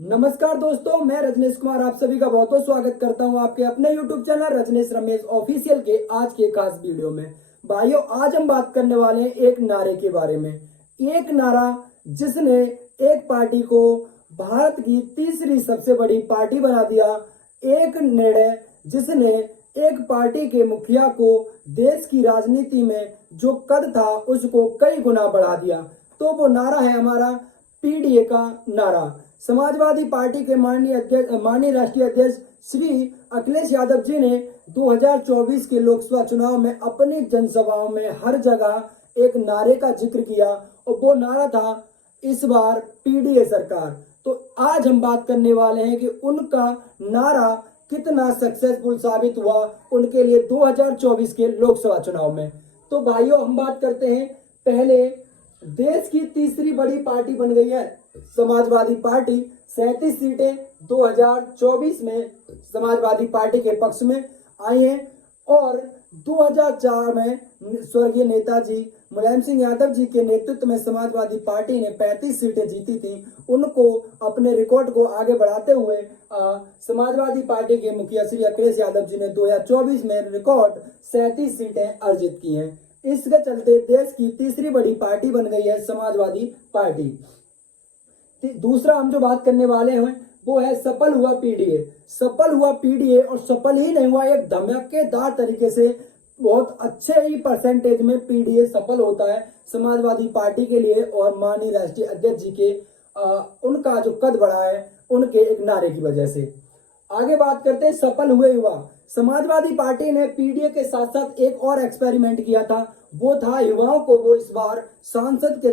नमस्कार दोस्तों, मैं रजनीश कुमार आप सभी का बहुत बहुत स्वागत करता हूं आपके अपने YouTube channel Rajneesh Ramesh official के आज के खास वीडियो में। भाइयों, आज हम बात करने वाले हैं एक नारे के बारे में। एक नारा जिसने एक पार्टी को भारत की तीसरी सबसे बड़ी पार्टी बना दिया। एक निर्णय जिसने एक पार्टी के मुखिया को देश की राजनीति में जो कद था उसको कई गुना बढ़ा दिया। तो वो नारा है हमारा पीडीए का नारा। समाजवादी पार्टी के माननीय राष्ट्रीय अध्यक्ष श्री अखिलेश यादव जी ने 2024 के लोकसभा चुनाव में अपनी जनसभाओं में हर जगह एक नारे का जिक्र किया और वो नारा था इस बार पीडीए सरकार। तो आज हम बात करने वाले हैं कि उनका नारा कितना सक्सेसफुल साबित हुआ उनके लिए 2024 के लोकसभा चुनाव में। तो भाइयों, हम बात करते हैं पहले देश की तीसरी बड़ी पार्टी बन गई है समाजवादी पार्टी। 37 सीटें 2024 में समाजवादी पार्टी के पक्ष में आई हैं और 2004 में स्वर्गीय नेताजी मुलायम सिंह यादव जी के नेतृत्व में समाजवादी पार्टी ने 35 सीटें जीती थी। उनको अपने रिकॉर्ड को आगे बढ़ाते हुए समाजवादी पार्टी के मुखिया श्री अखिलेश यादव जी ने 2024 में रिकॉर्ड 37 सीटें अर्जित की हैं। इसके चलते देश की तीसरी बड़ी पार्टी बन गई है समाजवादी पार्टी। दूसरा हम जो बात करने वाले हैं वो है सफल हुआ पीडीए। सफल हुआ पीडीए और सफल ही नहीं हुआ, एक धमाकेदार तरीके से बहुत अच्छे ही परसेंटेज में पीडीए सफल होता है समाजवादी पार्टी के लिए और माननीय राष्ट्रीय अध्यक्ष जी के उनका जो कद बढ़ा है उनके एक नारे की वजह से। आगे बात करते हैं सफल हुए युवा। समाजवादी पार्टी ने पीडीए के साथ साथ एक और एक्सपेरिमेंट किया था, वो था युवाओं को वो इस बार सांसद के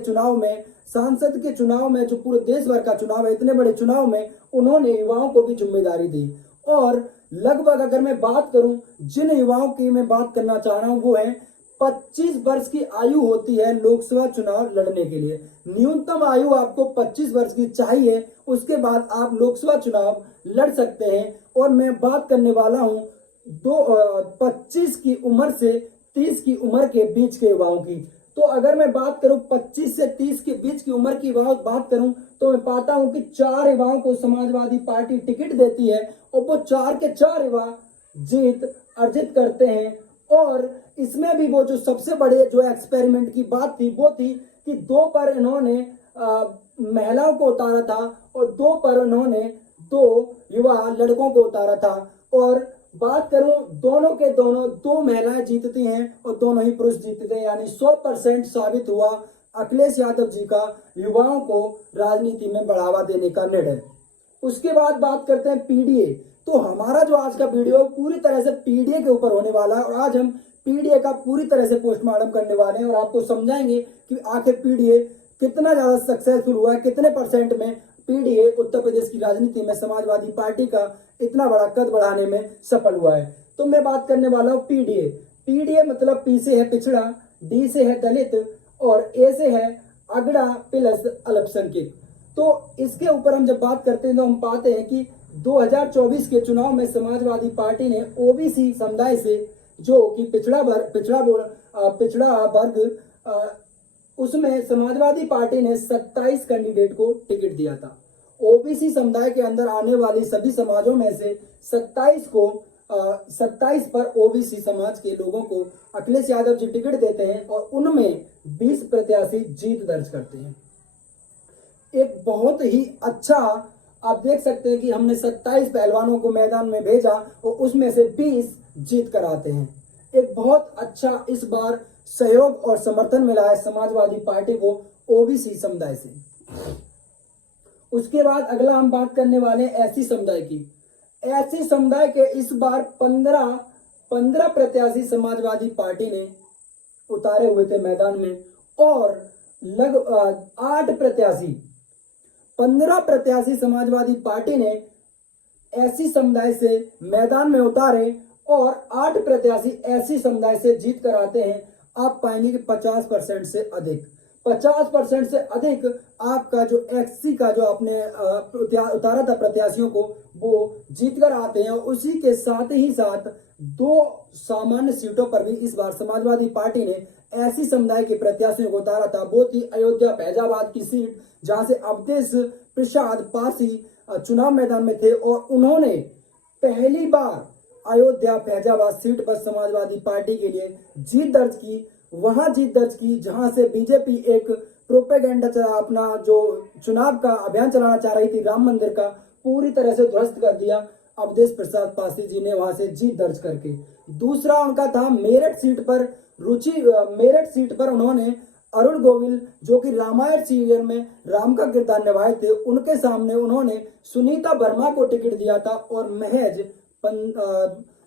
चुनाव में जो पूरे देश भर का चुनाव है, इतने बड़े चुनाव में उन्होंने युवाओं को भी जिम्मेदारी दी। और लगभग अगर मैं बात करूं जिन युवाओं की मैं बात करना चाह रहा हूं वो है 25 वर्ष की आयु होती है लोकसभा चुनाव लड़ने के लिए। न्यूनतम आयु आपको 25 वर्ष की चाहिए, उसके बाद आप लोकसभा चुनाव लड़ सकते हैं। और मैं बात करने वाला हूं 25 की उम्र से 30 की उम्र के बीच के युवाओं की। तो अगर मैं बात करूं 25 से 30 के बीच की उम्र की बात करूं तो मैं पाता हूं कि 4 युवाओं को समाजवादी पार्टी टिकट देती है और वो 4 के 4 युवा जीत अर्जित करते हैं। और इसमें भी वो जो सबसे बड़े जो एक्सपेरिमेंट की बात थी वो थी कि 2 पर इन्होंने महिलाओं को उतारा था और 2 पर इन्होंने 2 युवा लड़कों को उतारा था। और बात करूं दोनों के दोनों 2 महिलाएं जीतती हैं और दोनों ही पुरुष जीतते हैं, यानी 100% साबित हुआ अखिलेश यादव जी का युवाओं को राजनीति में बढ़ावा देने का निर्णय। उसके बाद बात करते हैं पीडीए। तो हमारा जो आज का वीडियो पूरी तरह से पीडीए के ऊपर होने वाला है और आज हम पीडीए का पूरी तरह से पोस्टमार्टम करने वाले हैं और आपको समझाएंगे कि आखिर पीडीए कितना ज्यादा सक्सेसफुल हुआ है, कितने परसेंट में पीडीए उत्तर प्रदेश की राजनीति में समाजवादी पार्टी का इतना बड़ा कद बढ़ाने में सफल हुआ है। तो मैं बात करने वाला हूँ पीडीए। पीडीए मतलब पी से है पिछड़ा, डी से है दलित और ए से है अगड़ा प्लस अल्पसंख्यक। तो इसके ऊपर हम जब बात करते हैं तो हम पाते हैं कि 2024 के चुनाव में समाजवादी पार्टी ने ओबीसी समुदाय से जो कि पिछड़ा वर्ग उसमें समाजवादी पार्टी ने 27 कैंडिडेट को टिकट दिया था। ओबीसी समुदाय के अंदर आने वाली सभी समाजों में से 27 पर ओबीसी समाज के लोगों को अखिलेश यादव जी टिकट देते हैं और उनमें 20 प्रत्याशी जीत दर्ज करते हैं। एक बहुत ही अच्छा आप देख सकते हैं कि हमने 27 पहलवानों को मैदान में भेजा और उसमें से 20 जीत कर आते हैं। एक बहुत अच्छा इस बार सहयोग और समर्थन मिला है समाजवादी पार्टी को ओबीसी समुदाय से। उसके बाद अगला हम बात करने वाले हैं एससी समुदाय की। एससी समुदाय के इस बार 15 प्रत्याशी समाजवादी पार्टी ने उतारे हुए थे मैदान में और लगभग 15 प्रत्याशी समाजवादी पार्टी ने एससी समुदाय से मैदान में उतारे और 8 प्रत्याशी एससी समुदाय से जीत कर आते हैं। आप पाएंगे कि 50% से अधिक आपका जो एससी का जो आपने उतारा था प्रत्याशियों को वो जीत कर आते हैं। उसी के साथ ही साथ 2 सामान्य सीटों पर भी इस बार समाजवादी पार्टी ने ऐसी समुदाय के प्रत्याशियों को उतारा था। वो थी अयोध्या फैजाबाद की सीट, जहां से अवधेश प्रसाद पासी चुनाव मैदान में थे और उन्होंने पहली बार अयोध्या फैजाबाद सीट पर समाजवादी पार्टी के लिए जीत दर्ज की। वहां जीत दर्ज की जहां से बीजेपी एक प्रोपेगेंडा अपना जो चुनाव का अभियान चलाना चाह रही थी राम मंदिर का, पूरी तरह से ध्वस्त कर दिया अवधेश प्रसाद पासी जी ने वहां से जीत दर्ज करके। दूसरा उनका था मेरठ सीट पर मेरठ सीट पर उन्होंने अरुण गोविल जो कि रामायण सीरियल में राम का किरदार निभाए थे, उनके सामने उन्होंने सुनीता वर्मा को टिकट दिया था और महज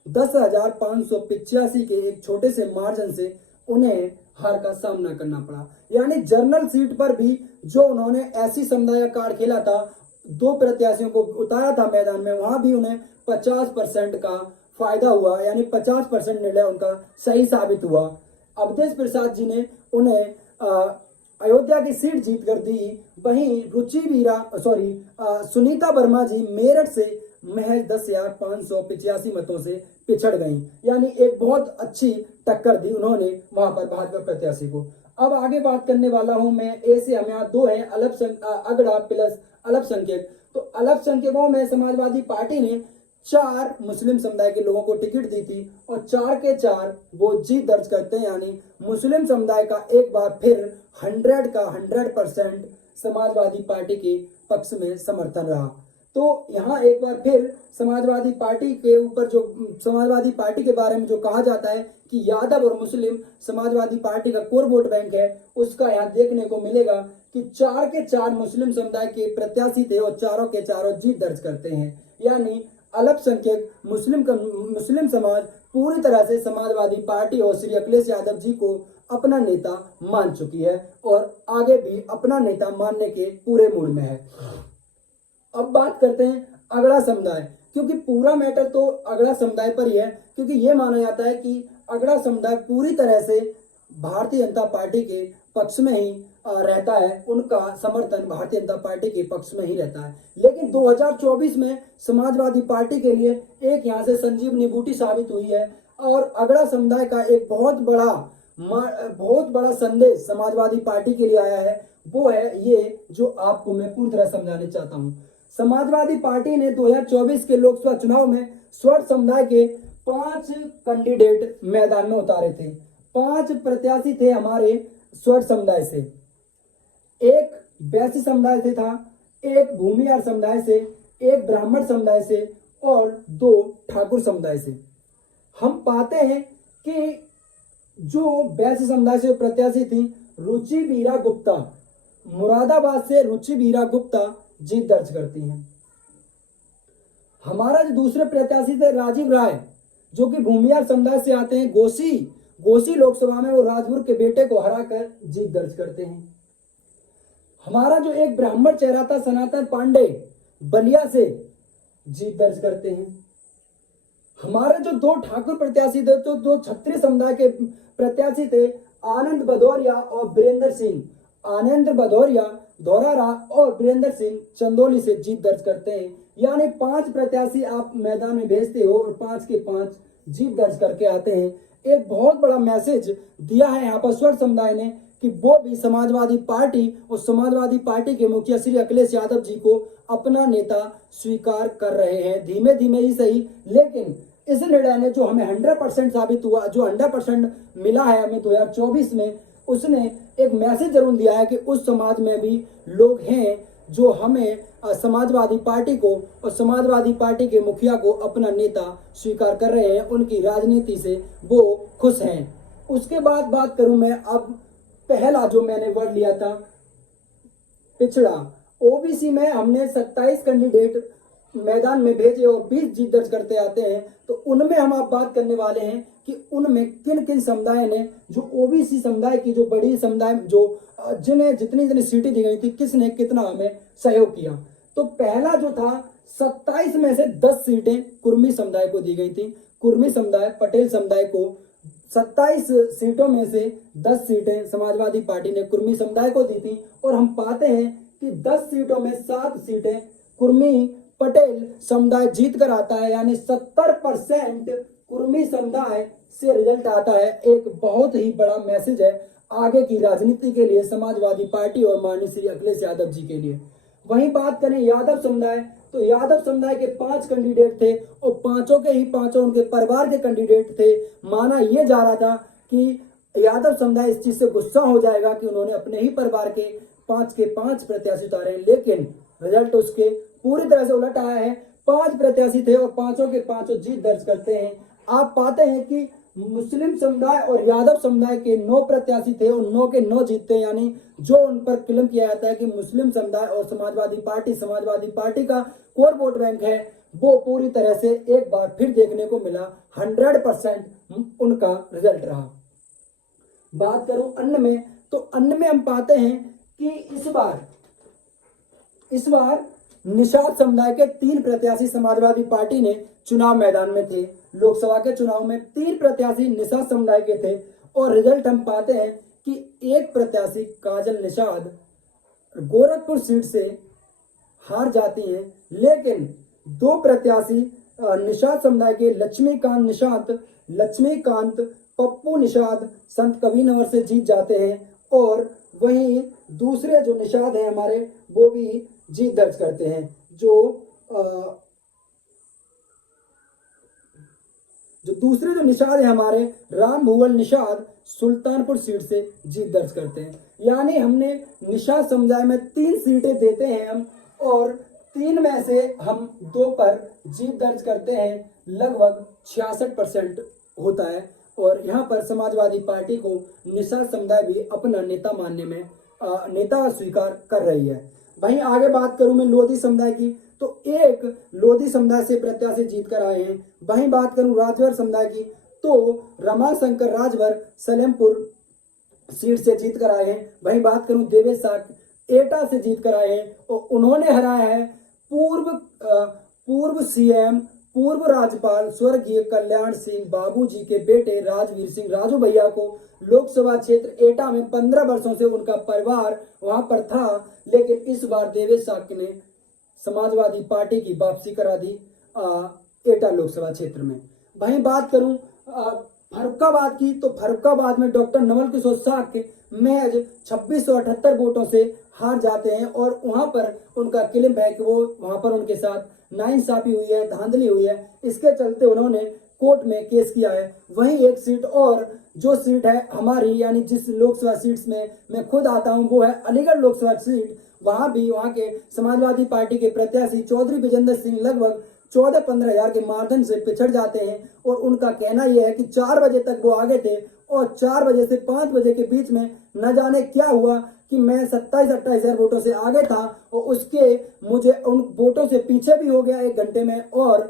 10,585 के एक छोटे से मार्जिन से उन्हें हार का सामना करना पड़ा। यानी जनरल सीट पर भी जो उन्होंने ऐसी समुदाय कार्ड खेला था, 2 प्रत्याशियों को उतारा था मैदान में, वहां भी उन्हें 50% का फायदा हुआ, यानी 50% निर्णय उनका सही साबित हुआ। अवधेश प्रसाद जी ने उन्हें अयोध्या की सीट जीत कर दी। वहीं सुनीता वर्मा जी मेरठ से महज 10,585 मतों से पिछड़ गई। यानी एक बहुत अच्छी टक्कर दी उन्होंने वहां पर भाजपा प्रत्याशी को। अब आगे बात करने वाला हूं मैं ए से। हम यहाँ 2 है अगड़ा प्लस अल्पसंख्यक। तो अल्पसंख्यकों में समाजवादी पार्टी ने 4 मुस्लिम समुदाय के लोगों को टिकट दी थी और 4 के 4 वो जीत दर्ज करते हैं। यानी मुस्लिम समुदाय का एक बार फिर 100% समाजवादी पार्टी के पक्ष में समर्थन रहा। तो यहाँ एक बार फिर समाजवादी पार्टी के ऊपर जो समाजवादी पार्टी के बारे में जो कहा जाता है कि यादव और मुस्लिम समाजवादी पार्टी का कोर वोट बैंक है, उसका यहाँ देखने को मिलेगा कि 4 के 4 मुस्लिम समुदाय के प्रत्याशी थे और 4 के 4 जीत दर्ज करते हैं। यानी अल्पसंख्यक मुस्लिम समाज पूरी तरह से समाजवादी पार्टी और श्री अखिलेश यादव जी को अपना नेता मान चुकी है और आगे भी अपना नेता मानने के पूरे मूड में है। अब बात करते हैं अगड़ा समुदाय, क्योंकि पूरा मैटर तो अगड़ा समुदाय पर ही है, क्योंकि यह माना जाता है कि अगड़ा समुदाय पूरी तरह से भारतीय जनता पार्टी के पक्ष में ही रहता है, उनका समर्थन भारतीय जनता पार्टी के पक्ष में ही रहता है। लेकिन 2024 में समाजवादी पार्टी के लिए एक यहाँ से संजीवनी बूटी साबित हुई है और अगड़ा समुदाय का एक बहुत बड़ा संदेश समाजवादी पार्टी के लिए आया है। वो है ये जो आपको मैं पूरी तरह समझाने चाहता हूँ। समाजवादी पार्टी ने 2024 के लोकसभा चुनाव में स्वर्ण समुदाय के 5 कैंडिडेट मैदान में उतारे थे। 5 प्रत्याशी थे हमारे स्वर्ण समुदाय से, एक वैश्य समुदाय से था, एक भूमिहार समुदाय से, एक ब्राह्मण समुदाय से और 2 ठाकुर समुदाय से। हम पाते हैं कि जो वैश्य समुदाय से प्रत्याशी थी रुचि बीरा गुप्ता, मुरादाबाद से रुचि बीरा गुप्ता जीत दर्ज करती हैं। हमारा जो दूसरे प्रत्याशी थे राजीव राय, जो कि भूमिहार समुदाय से आते हैं, गोसी लोकसभा में वो राजपुर के बेटे को हराकर जीत दर्ज करते हैं। हमारा जो एक ब्राह्मण चेहरा था सनातन पांडे, बलिया से जीत दर्ज करते हैं। हमारे जो 2 ठाकुर प्रत्याशी थे, तो 2 क्षत्रिय समुदाय के प्रत्याशी थे आनंद भदौरिया और वीरेंद्र सिंह। आनंद भदौरिया धौरारा और वीरेंद्र सिंह चंदौली से जीत दर्ज करते हैं। यानी 5 प्रत्याशी आप मैदान में भेजते हो और 5 के 5 जीत दर्ज करके आते हैं। एक बहुत बड़ा मैसेज दिया है यहाँ पर स्वर्ण समुदाय ने कि वो भी समाजवादी पार्टी और समाजवादी पार्टी के मुखिया श्री अखिलेश यादव जी को अपना नेता स्वीकार कर रहे हैं, धीमे धीमे ही सही। लेकिन इस निर्णय ने जो हमें 100% साबित हुआ, जो 100% मिला है हमें 2024 में, उसने एक मैसेज जरूर दिया है कि उस समाज में भी लोग हैं जो हमें समाजवादी पार्टी को और समाजवादी पार्टी के मुखिया को अपना नेता स्वीकार कर रहे हैं, उनकी राजनीति से वो खुश हैं। उसके बाद बात करूं मैं अब पहला जो मैंने वर्ड लिया था पिछड़ा, ओबीसी में हमने 27 कैंडिडेट मैदान में भेजे और 20 जीत दर्ज करते आते हैं। तो उनमें हम आप बात करने वाले हैं कि उनमें किन किन समुदाय ने, जो ओबीसी समुदाय की जो बड़ी समुदाय जो जिन्हें जितनी सीटें दी गई थी, किसने कितना हमें सहयोग किया। तो पहला जो था 27 में से 10 सीटें कुर्मी समुदाय को दी गई थी। कुर्मी समुदाय पटेल समुदाय को 27 सीटों में से 10 सीटें समाजवादी पार्टी ने कुर्मी समुदाय को दी थी और हम पाते हैं कि 10 सीटों में 7 सीटें कुर्मी पटेल समुदाय जीत कर आता है। यानी 70% कुर्मी समुदाय से रिजल्ट आता है। एक बहुत ही बड़ा मैसेज है आगे की राजनीति के लिए समाजवादी पार्टी और माननीय श्री अखिलेश यादव जी के लिए। वहीं बात करें यादव समुदाय, तो यादव समुदाय के 5 कैंडिडेट थे और पांचों के ही पांचों उनके परिवार के कैंडिडेट थे। माना यह जा रहा था कि यादव समुदाय इस चीज से गुस्सा हो जाएगा कि उन्होंने अपने ही परिवार के 5 प्रत्याशी उतारे, लेकिन रिजल्ट उसके पूरी तरह से उलट आया है। 5 प्रत्याशी थे और पांचों के पांचों जीत दर्ज करते हैं। आप पाते हैं कि मुस्लिम समुदाय और यादव समुदाय के 9 प्रत्याशी थे और 9 के 9 जीतते हैं, यानी जो उन पर क्लेम किया जाता है कि मुस्लिम समुदाय और समाजवादी पार्टी का कोर वोट बैंक है, वो पूरी तरह से एक बार फिर देखने को मिला। 100% उनका रिजल्ट रहा। बात करूं अन्य में, तो अन्य में हम पाते हैं कि इस बार निषाद समुदाय के 3 प्रत्याशी समाजवादी पार्टी ने चुनाव मैदान में थे। लोकसभा के चुनाव में 3 प्रत्याशी निषाद समुदाय के थे और रिजल्ट हम पाते हैं कि एक प्रत्याशी काजल निषाद गोरखपुर सीट से हार जाती हैं, लेकिन 2 प्रत्याशी निषाद समुदाय के लक्ष्मीकांत पप्पू निषाद संत कबीरनगर से जीत जाते हैं और वहीं दूसरे जो निषाद हैं हमारे, वो भी जीत दर्ज करते हैं। जो दूसरे जो निषाद हैं हमारे, राम भुवन निषाद सुल्तानपुर सीट से जीत दर्ज करते हैं। यानी हमने निषाद समुदाय में 3 सीटें देते हैं हम, और 3 में से हम 2 पर जीत दर्ज करते हैं। लगभग 66% होता है और यहाँ पर समाजवादी पार्टी को निषाद समुदाय भी अपना नेता मानने में नेता स्वीकार कर रही है। वहीं आगे बात करूं मैं लोधी समुदाय की, तो एक लोधी समुदाय से प्रत्याशी जीत कर आए हैं। वहीं बात करूं राजभर समुदाय की, तो रमाशंकर राजभर सलेमपुर सीट से जीत कर आए हैं। वहीं बात करूं देवेश साक एटा से जीत कर आए हैं और उन्होंने हराया है पूर्व सीएम पूर्व राज्यपाल स्वर्गीय कल्याण सिंह बाबूजी के बेटे राजवीर सिंह राजू भैया को। लोकसभा क्षेत्र एटा में 15 वर्षों से उनका परिवार वहां पर था, लेकिन इस बार देवेश साक्य ने समाजवादी पार्टी की वापसी करा दी एटा लोकसभा क्षेत्र में। वहीं बात करूं फर्रुखाबाद की, तो फर्रुखाबाद में डॉक्टर नवल किशोर साक्य महज 2678 वोटों से हार जाते हैं और वहां पर उनका क्लेम है कि वो वहां पर उनके साथ नाइंसाफी हुई है, धांधली हुई है, इसके चलते उन्होंने कोर्ट में केस किया है। वहीं एक सीट और जो सीट है हमारी, यानी जिस लोकसभा सीट्स में मैं खुद आता हूं, वो है अलीगढ़ लोकसभा सीट। वहां के समाजवादी पार्टी के प्रत्याशी चौधरी विजेंद्र सिंह लगभग 14-15 हजार के मार्जिन से पिछड़ जाते हैं और उनका कहना यह है कि 4 बजे तक वो आगे थे और 4 बजे से 5 बजे के बीच में न जाने क्या हुआ कि मैं 27-28 हजार वोटों से आगे था और उसके मुझे उन वोटों से पीछे भी हो गया 1 घंटे में और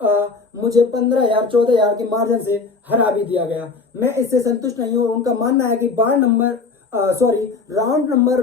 मुझे 15,000-14 हजार के मार्जिन से हरा भी दिया गया। मैं इससे संतुष्ट नहीं हूँ। उनका मानना है कि राउंड नंबर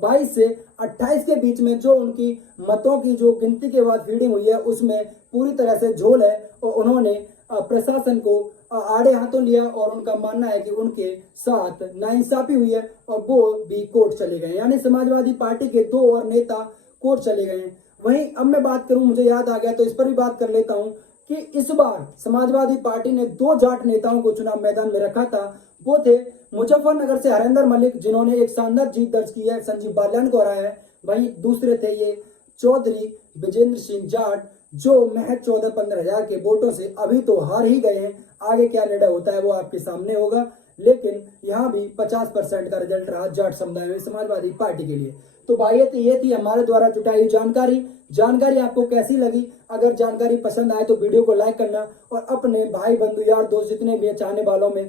22 से 28 के बीच में जो उनकी मतों की जो गिनती के बाद फीडिंग हुई है उसमें पूरी तरह से झोल है और उन्होंने प्रशासन को आड़े हाथों लिया और उनका मानना है कि उनके साथ नाइंसाफी हुई है और वो भी कोर्ट चले गए, यानी समाजवादी पार्टी के 2 और नेता कोर्ट चले गए। वहीं अब मैं बात करूं, मुझे याद आ गया तो इस पर भी बात कर लेता हूं कि इस बार समाजवादी पार्टी ने 2 जाट नेताओं को चुनाव मैदान में रखा था। वो थे मुजफ्फरनगर से हरेंद्र मलिक, जिन्होंने एक शानदार जीत दर्ज की है, संजीव बालियान को हराया है। वहीं दूसरे थे ये चौधरी विजेंद्र सिंह जाट, जो महज 14-15 हजार के वोटों से अभी तो हार ही गए हैं। आगे क्या निर्णय होता है वो आपके सामने होगा, लेकिन यहाँ भी 50% का रिजल्ट रहा जाट समुदाय में समाजवादी पार्टी के लिए। तो भाई ये थी हमारे द्वारा जुटाई जानकारी आपको कैसी लगी? अगर जानकारी पसंद आए तो वीडियो को लाइक करना और अपने भाई बंधु यार दोस्त जितने भी चाहने वालों में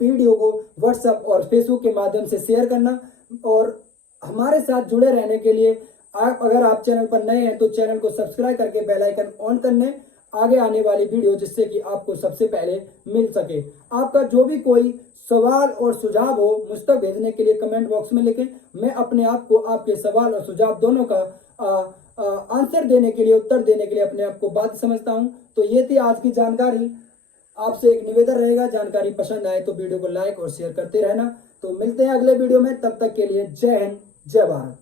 वीडियो को व्हाट्सएप और फेसबुक के माध्यम से शेयर करना। और हमारे साथ जुड़े रहने के लिए अगर आप चैनल पर नए हैं तो चैनल को सब्सक्राइब करके बेल आइकन ऑन करने आगे आने वाली वीडियो जिससे कि आपको सबसे पहले मिल सके। आपका जो भी कोई सवाल और सुझाव हो मुझ तक भेजने के लिए कमेंट बॉक्स में लिखें। मैं अपने आप को आपके सवाल और सुझाव दोनों का आंसर देने के लिए, उत्तर देने के लिए अपने आप को बाध्य समझता हूं। तो ये थी आज की जानकारी। आपसे एक निवेदन रहेगा, जानकारी पसंद आए तो वीडियो को लाइक और शेयर करते रहना। तो मिलते हैं अगले वीडियो में, तब तक के लिए जय हिंद, जय भारत।